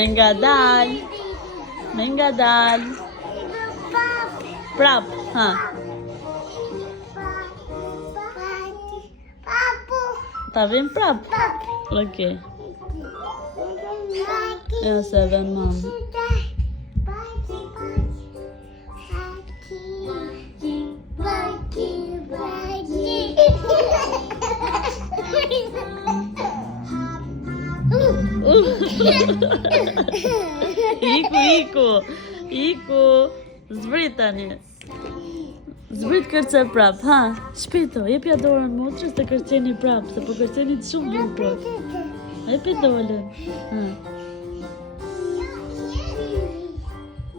Me nga dal. Prap, ha. Ta vim prap? Okej. Ja se vën mam. Iku. Zbrit tani. Zbrit kërce prap, ha? Shpejto, jepja dorën motrës të kërceni prap, se po kërceni të shumë bukur. Jepi dorën. Ha.